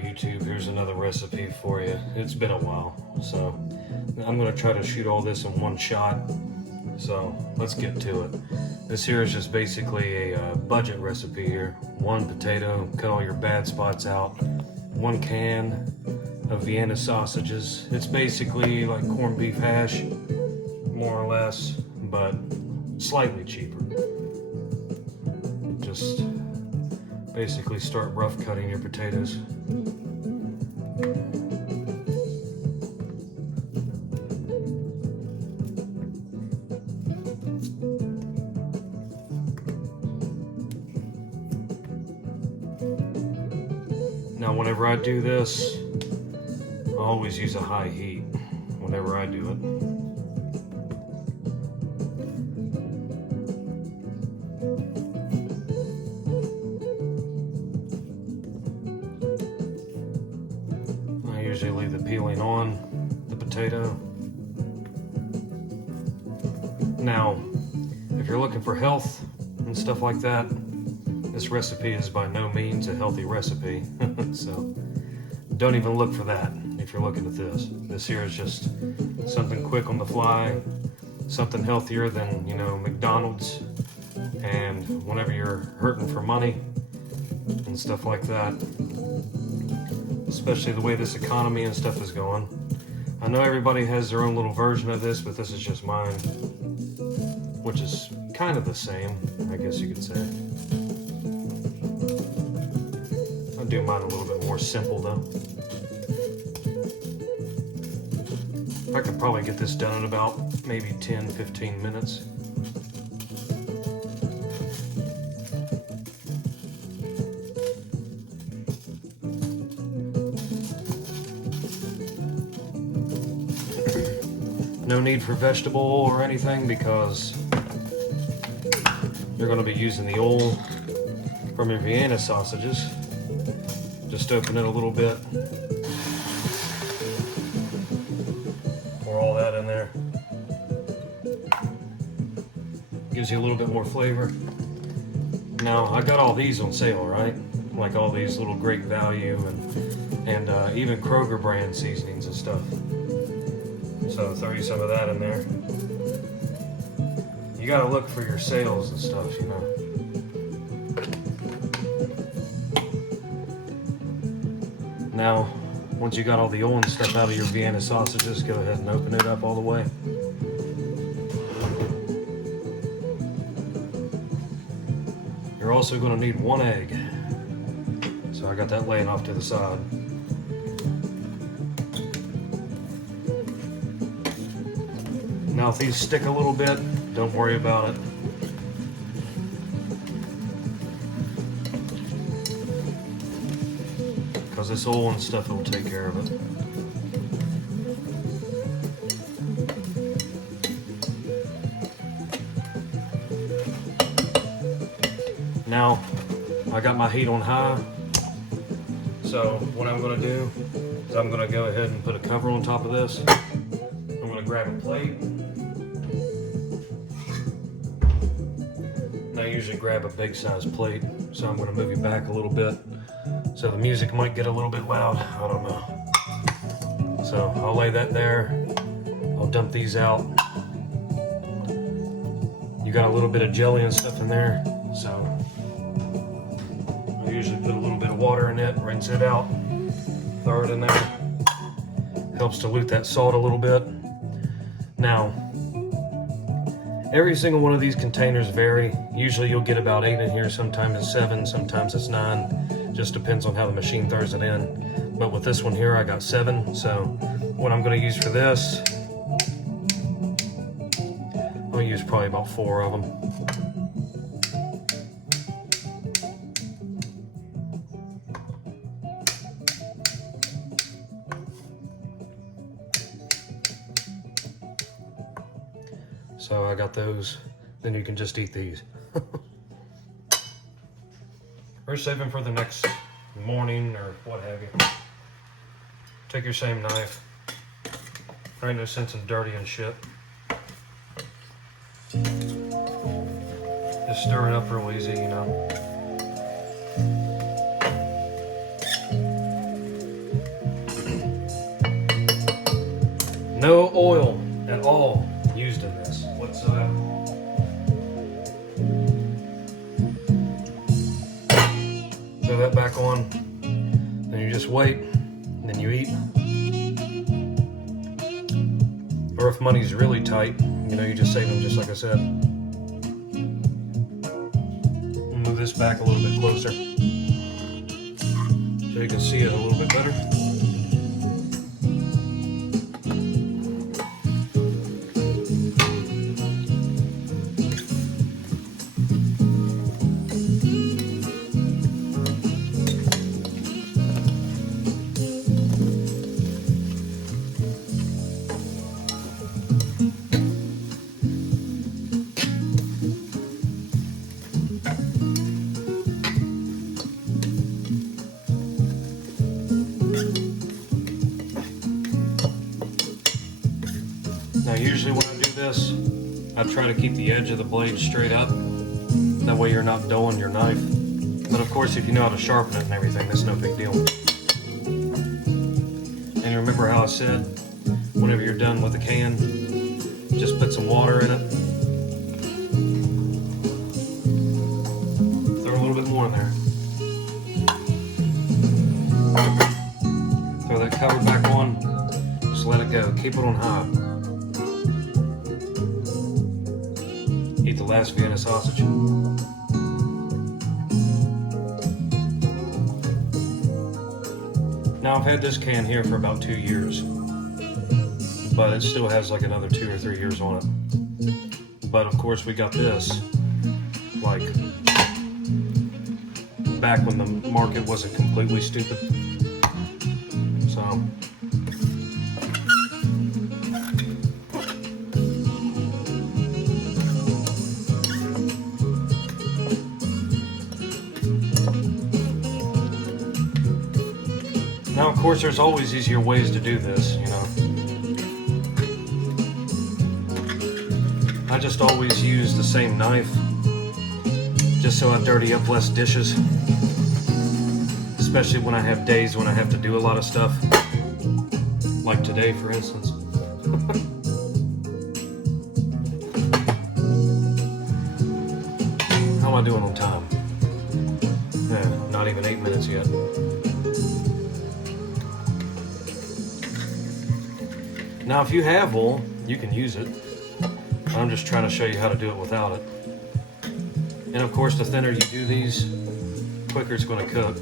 Alright YouTube, here's another recipe for you. It's been a while, so I'm going to try to shoot all this in one shot. So let's get to it. This here is just basically a budget recipe here. One potato, cut all your bad spots out. 1 can of Vienna sausages. It's basically like corned beef hash, more or less, but slightly cheaper. Just basically start rough cutting your potatoes. Now whenever I do this, I always use a high heat whenever I do it. I usually leave the peeling on the potato. Now, if you're looking for health and stuff like that, this recipe is by no means a healthy recipe. So don't even look for that if you're looking at this. This here is just something quick on the fly, something healthier than, you know, McDonald's. And whenever you're hurting for money and stuff like that, especially the way this economy and stuff is going, I know everybody has their own little version of this, but this is just mine, which is kind of the same, I guess you could say. I do mine a little bit more simple though. I could probably get this done in about maybe 10-15 minutes. No need for vegetable oil or anything because you're going to be using the oil from your Vienna sausages. Just open it a little bit. Pour all that in there. Gives you a little bit more flavor. Now, I got all these on sale, right? Like all these little Great Value and even Kroger brand seasonings and stuff. So throw you some of that in there. You gotta look for your sales and stuff, you know. Now, once you got all the oil and stuff out of your Vienna sausages, go ahead and open it up all the way. You're also gonna need 1 egg. So I got that laying off to the side. Now if these stick a little bit, don't worry about it. Because this oil and stuff will take care of it. Now, I got my heat on high. So what I'm gonna do is I'm gonna go ahead and put a cover on top of this. I'm gonna grab a plate. I usually grab a big size plate, so I'm going to move you back a little bit. So the music might get a little bit loud, I don't know. So I'll lay that there. I'll dump these out. You got a little bit of jelly and stuff in there, so I usually put a little bit of water in it, rinse it out, throw it in there. Helps dilute that salt a little bit. Now, every single one of these containers vary. Usually you'll get about 8 in here, sometimes it's 7, sometimes it's 9. Just depends on how the machine throws it in. But with this one here, I got 7. So what I'm gonna use for this, I'll use probably about 4 of them. So I got those, then you can just eat these. Or save them for the next morning or what have you. Take your same knife. There ain't no sense in dirtying shit. Just stir it up real easy, you know. No oil at all used in this whatsoever. Throw that back on, then you just wait, and then you eat. Or if money's really tight, you know, you just save them just like I said. Move this back a little bit closer so you can see it a little bit better. Now usually when I do this, I try to keep the edge of the blade straight up. That way you're not dulling your knife. But of course if you know how to sharpen it and everything, that's no big deal. And you remember how I said, whenever you're done with the can, just put some water in it. Throw a little bit more in there. Throw that cover back on, just let it go, keep it on high. Eat the last Vienna sausage. Now I've had this can here for about 2 years, but it still has like another 2 or 3 years on it. But of course we got this like back when the market wasn't completely stupid. So now, of course, there's always easier ways to do this, you know. I just always use the same knife, just so I dirty up less dishes. Especially when I have days when I have to do a lot of stuff. Like today, for instance. How am I doing on time? Not even 8 minutes yet. Now if you have wool, you can use it. I'm just trying to show you how to do it without it. And of course the thinner you do these, the quicker it's going to cook.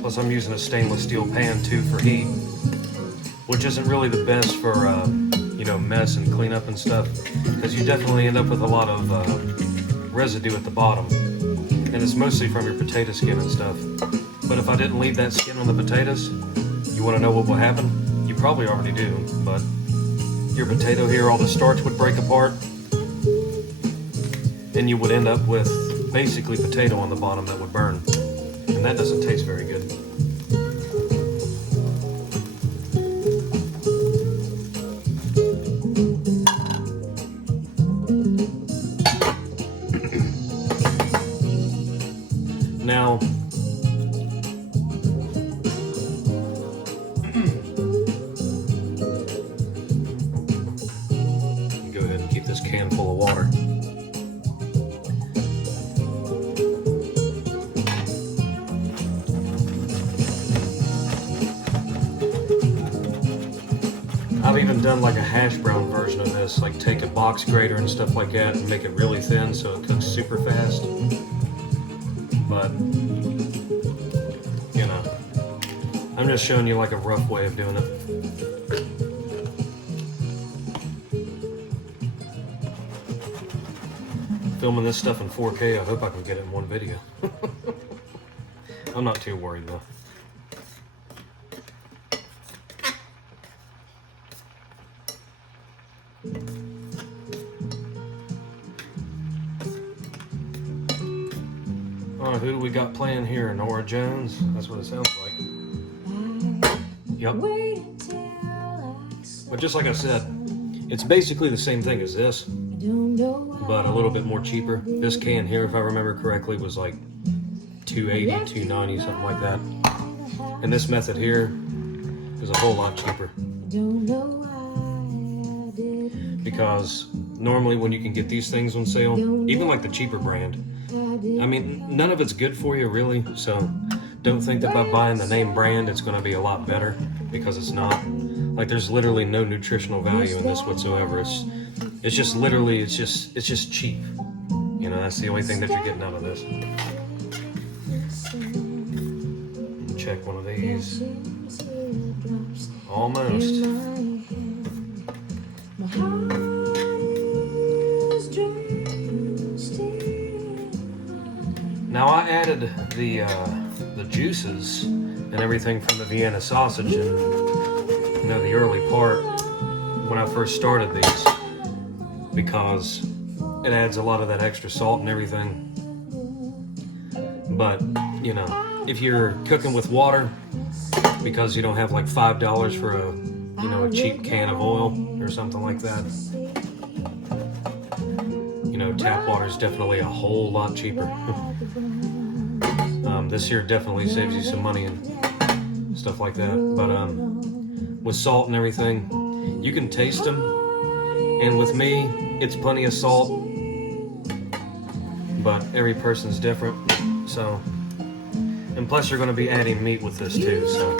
Plus I'm using a stainless steel pan too for heat, which isn't really the best for you know, mess and cleanup and stuff, because you definitely end up with a lot of residue at the bottom, and it's mostly from your potato skin and stuff. But if I didn't leave that skin on the potatoes, you want to know what will happen? You probably already do, but your potato here, all the starch would break apart, and you would end up with basically potato on the bottom that would burn, and that doesn't taste very good. Now, go ahead and keep this can full of water. I've even done like a hash brown version of this, like take a box grater and stuff like that and make it really thin so it cooks super fast. But, you know, I'm just showing you like a rough way of doing it. Filming this stuff in 4K, I hope I can get it in one video. I'm not too worried though. Alright, who do we got playing here? Norah Jones? That's what it sounds like. Yep. But just like I said, it's basically the same thing as this, but a little bit more cheaper. This can here, if I remember correctly, was like $280, $290, something like that. And this method here is a whole lot cheaper. Because normally when you can get these things on sale, even like the cheaper brand, I mean, none of it's good for you really, so don't think that by buying the name brand it's going to be a lot better, because it's not. Like, there's literally no nutritional value in this whatsoever. It's just literally, it's just cheap. You know, that's the only thing that you're getting out of this. Check one of these. Almost. Now I added the juices and everything from the Vienna sausage in, you know, the early part when I first started these, because it adds a lot of that extra salt and everything. But, you know, if you're cooking with water because you don't have like $5 for a, you know, a cheap can of oil or something like that, you know, tap water is definitely a whole lot cheaper. This here definitely saves you some money and stuff like that. But with salt and everything, you can taste them. And with me, it's plenty of salt. But every person's different. So, and plus you're going to be adding meat with this too. So,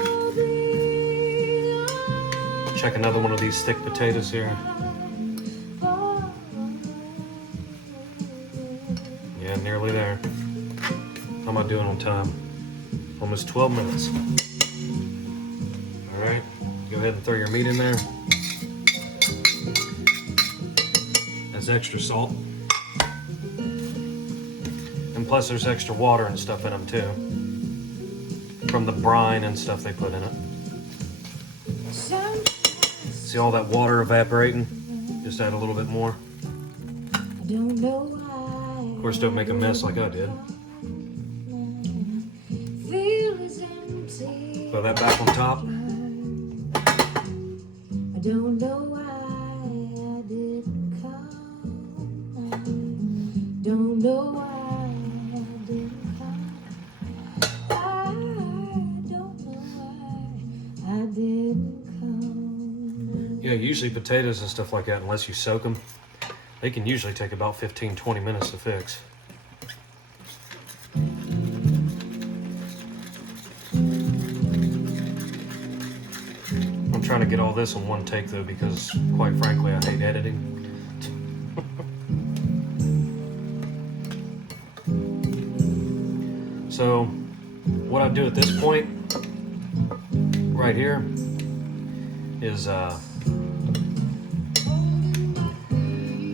check another one of these thick potatoes here. Yeah, nearly there. How am I doing on time? Almost 12 minutes. All right, go ahead and throw your meat in there. That's extra salt. And plus there's extra water and stuff in them too, from the brine and stuff they put in it. See all that water evaporating? Just add a little bit more. Of course, don't make a mess like I did. Throw that back on top. I don't know why I didn't come. Don't know why I didn't come. I don't know why I didn't come. Yeah, usually potatoes and stuff like that, unless you soak them, they can usually take about 15-20 minutes to fix. I'm trying to get all this in one take though, because quite frankly I hate editing. So what I do at this point right here is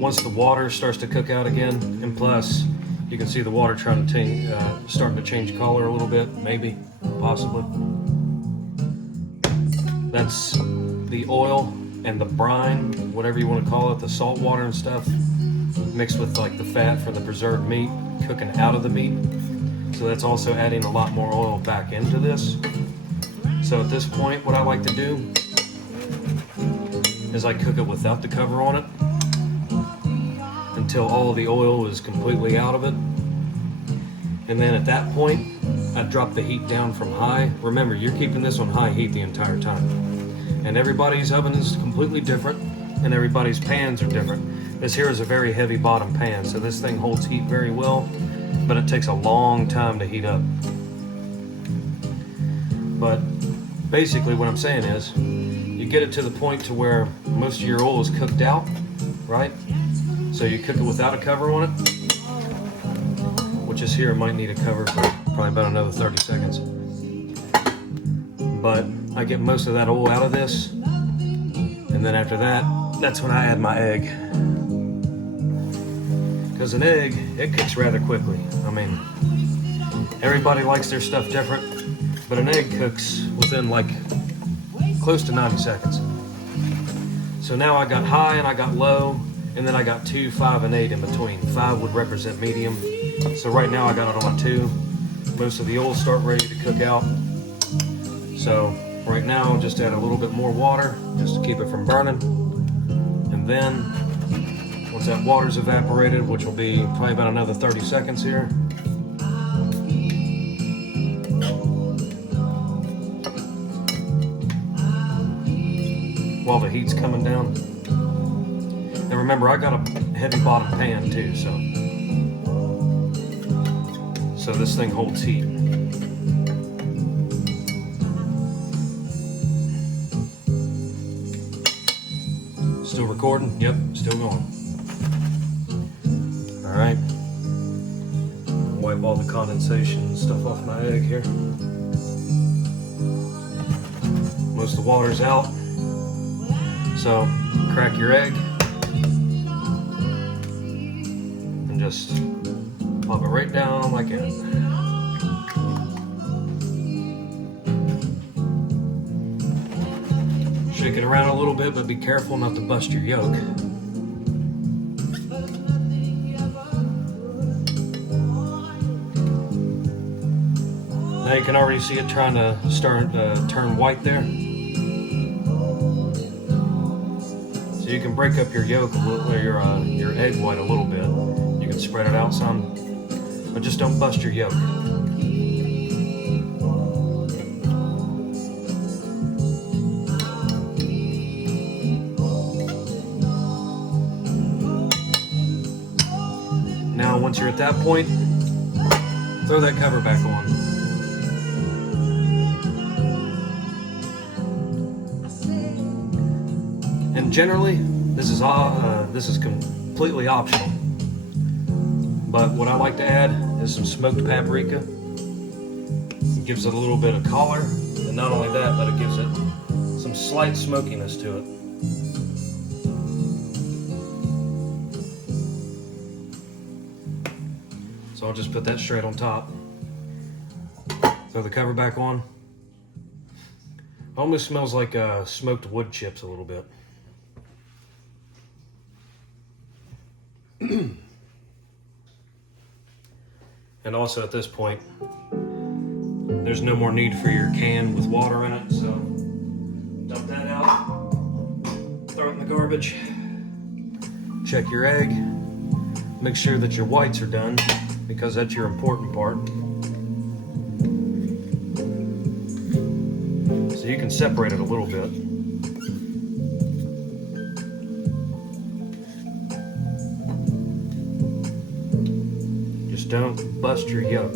once the water starts to cook out again, and plus you can see the water starting to change color a little bit, maybe, possibly. That's the oil and the brine, whatever you want to call it, the salt water and stuff, mixed with like the fat from the preserved meat, cooking out of the meat. So that's also adding a lot more oil back into this. So at this point, what I like to do is I cook it without the cover on it until all the oil is completely out of it. And then at that point, I drop the heat down from high. Remember, you're keeping this on high heat the entire time. And everybody's oven is completely different, and everybody's pans are different. This here is a very heavy bottom pan, so this thing holds heat very well, but it takes a long time to heat up. But basically what I'm saying is, you get it to the point to where most of your oil is cooked out, right? So you cook it without a cover on it, which is here, it might need a cover for probably about another 30 seconds. But I get most of that oil out of this, and then after that, that's when I add my egg. Because an egg, it cooks rather quickly. I mean, everybody likes their stuff different, but an egg cooks within like close to 90 seconds. So now I got high and I got low, and then I got 2, 5, and 8 in between. 5 would represent medium. So right now I got it on 2. Most of the oil start ready to cook out. So right now I'll just add a little bit more water just to keep it from burning. And then once that water's evaporated, which will be probably about another 30 seconds here, while the heat's coming down. And remember, I got a heavy bottom pan too, so this thing holds heat. Still recording? Yep, still going. All right. Wipe all the condensation and stuff off my egg here. Most of the water's out. So crack your egg and just pop it right down like that. Shake it around a little bit, but be careful not to bust your yolk. Now you can already see it trying to start turn white there. So you can break up your yolk a little, or your egg white a little bit. You can spread it out some, but just don't bust your yolk. Now, once you're at that point, throw that cover back on. And generally, this is completely optional. But what I like to add is some smoked paprika. It gives it a little bit of color, and not only that, but it gives it some slight smokiness to it. So I'll just put that straight on top. Throw the cover back on. Almost smells like smoked wood chips a little bit. And also at this point, there's no more need for your can with water in it, so dump that out, throw it in the garbage, check your egg, make sure that your whites are done, because that's your important part. So you can separate it a little bit. Just don't bust your yolk.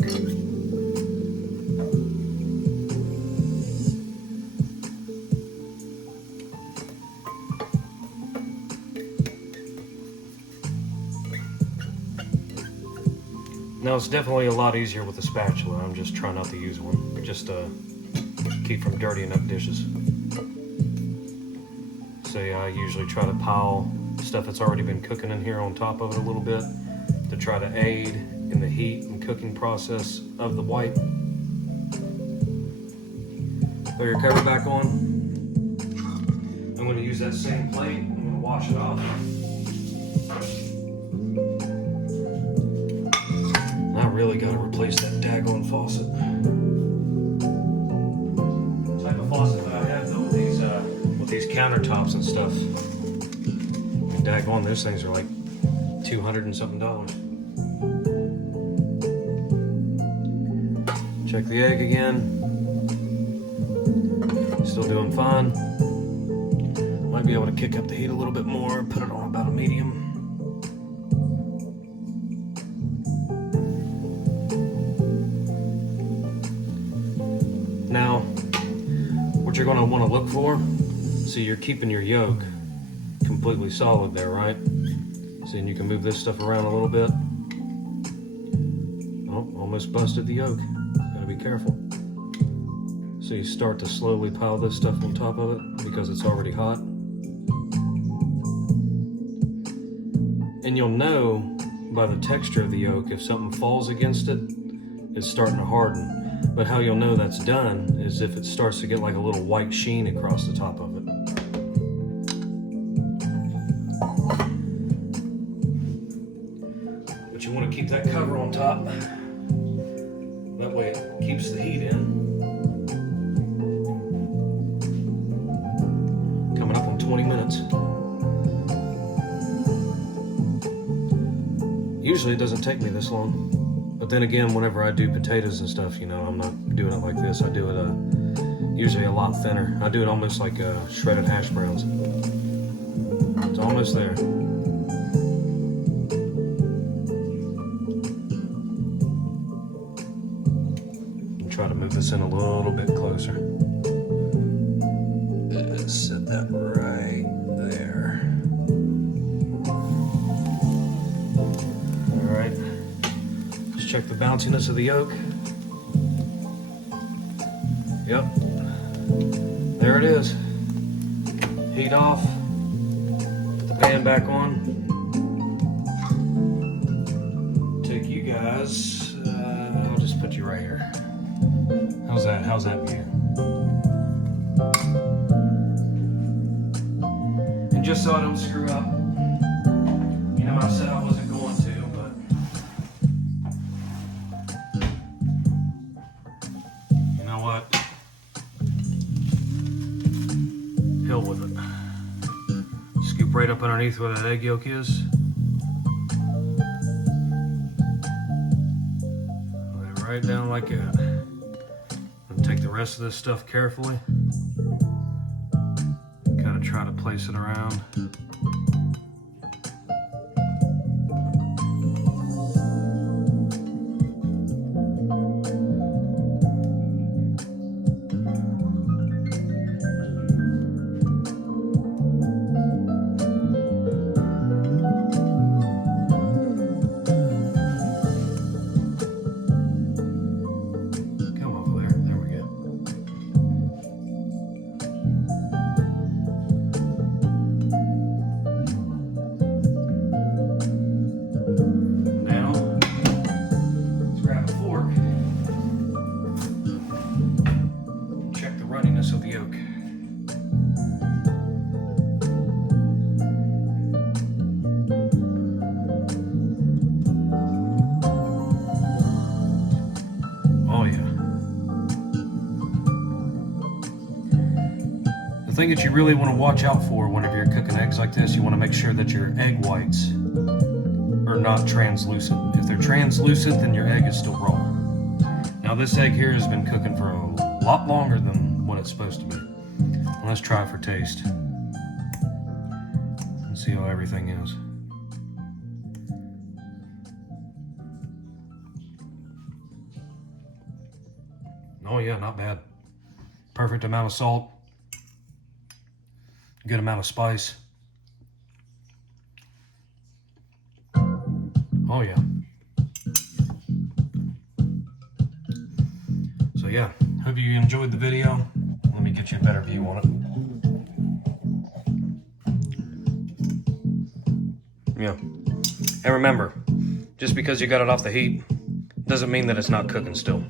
Now it's definitely a lot easier with a spatula. I'm just trying not to use one, just to keep from dirtying up dishes. So yeah, I usually try to pile stuff that's already been cooking in here on top of it a little bit to try to aid in the heat and cooking process of the white. Throw your cover back on. I'm going to use that same plate. I'm going to wash it off. I really got to replace that daggone faucet. The type of faucet that I have though with these countertops and stuff. And daggone, those things are like $200 and something. Check the egg again. Still doing fine. Might be able to kick up the heat a little bit more, put it on about a medium. Now, what you're going to want to look for, see, you're keeping your yolk completely solid there, right? See, and you can move this stuff around a little bit. Oh, almost busted the yolk. Gotta be careful. So you start to slowly pile this stuff on top of it because it's already hot. And you'll know by the texture of the yolk if something falls against it, it's starting to harden. But how you'll know that's done is if it starts to get like a little white sheen across the top of it. But you want to keep that cover on top. That way it keeps the heat in. Coming up on 20 minutes. Usually it doesn't take me this long. But then again, whenever I do potatoes and stuff, you know, I'm not doing it like this. I do it, Usually a lot thinner. I do it almost like shredded hash browns. It's almost there. Try to move this in a little bit closer. Set that right there. All right. Let's check the bounciness of the yolk. Yep. There it is. Heat off. Put the pan back on. Take you guys. I'll just put you right here. How's that? How's that view? And just so I don't screw up, you know, I said I wasn't going to, but you know what? Hell with it. Scoop right up underneath where that egg yolk is. Lay it right down like that. Take the rest of this stuff carefully. Gotta try to place it around. Of the yolk. Oh yeah. The thing that you really want to watch out for whenever you're cooking eggs like this, you want to make sure that your egg whites are not translucent. If they're translucent, then your egg is still raw. Now this egg here has been cooking for a lot longer than what it's supposed to be. Let's try it for taste and see how everything is. Oh yeah, not bad. Perfect amount of salt, good amount of spice. Oh yeah. So yeah, hope you enjoyed the video. Let me get you a better view on it. Yeah. And remember, just because you got it off the heat doesn't mean that it's not cooking still.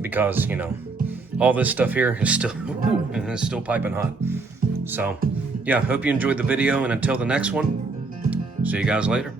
Because, you know, all this stuff here is still piping hot. So, yeah, hope you enjoyed the video, and until the next one, see you guys later.